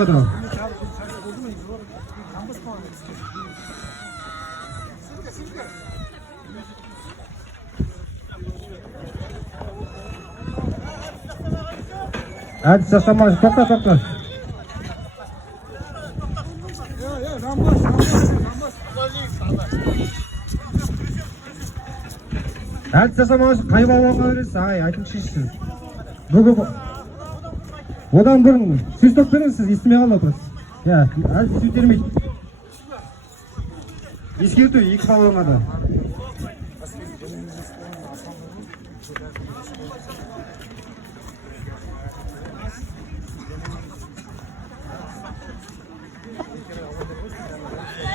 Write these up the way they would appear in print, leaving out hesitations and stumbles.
Hadi sasamaz, toka. Hadi sasamaz, kaybolmağına verirse, aytın şişsin. Bugün odan bұрын сөз топ беріңіз, сіз естімей қалып отырсыз. Ya, hadi süt vermeyin. Ескерту, екі балуанға да.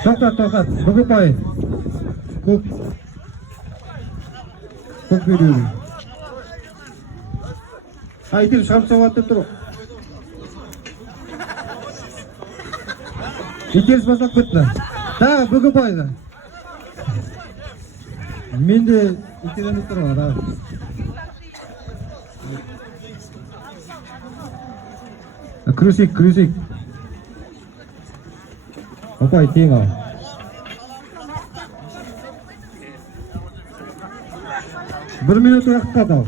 Тоқтат. Бүгін қой. Көк беруім. Айтыр, шығарып соғат деп тұру. Екеріс басақ бітті. Тағы бүгін қойды. Мен де екерен тұру ға. Күресек. Опай, тең ал. Bir minut uақыт қалды ал.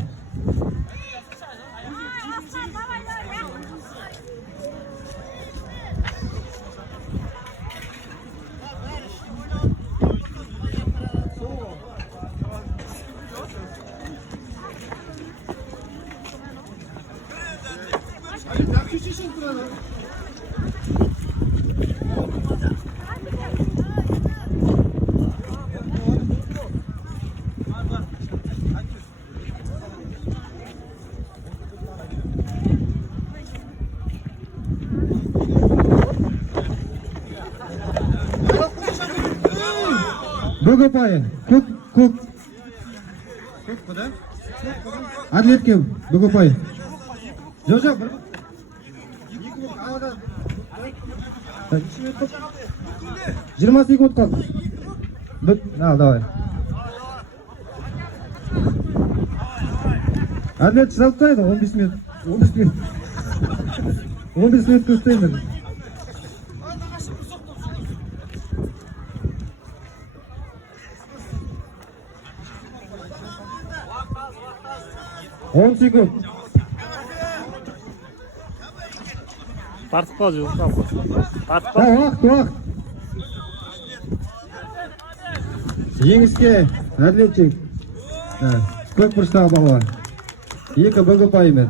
Бүгін пайы, көк. Әділетке бүгін пайы. Жоқ, бір. 20 секунд қалды. Ал, давай. Әділет шыдалтайды, 15 минут. 15 минут көстеймін. 10 секунд. Тартып қал, тартып қал. Уақыт. Жеңіске әділет жең. Көк бұрыштағы балуан. 2 бүгін пайымен.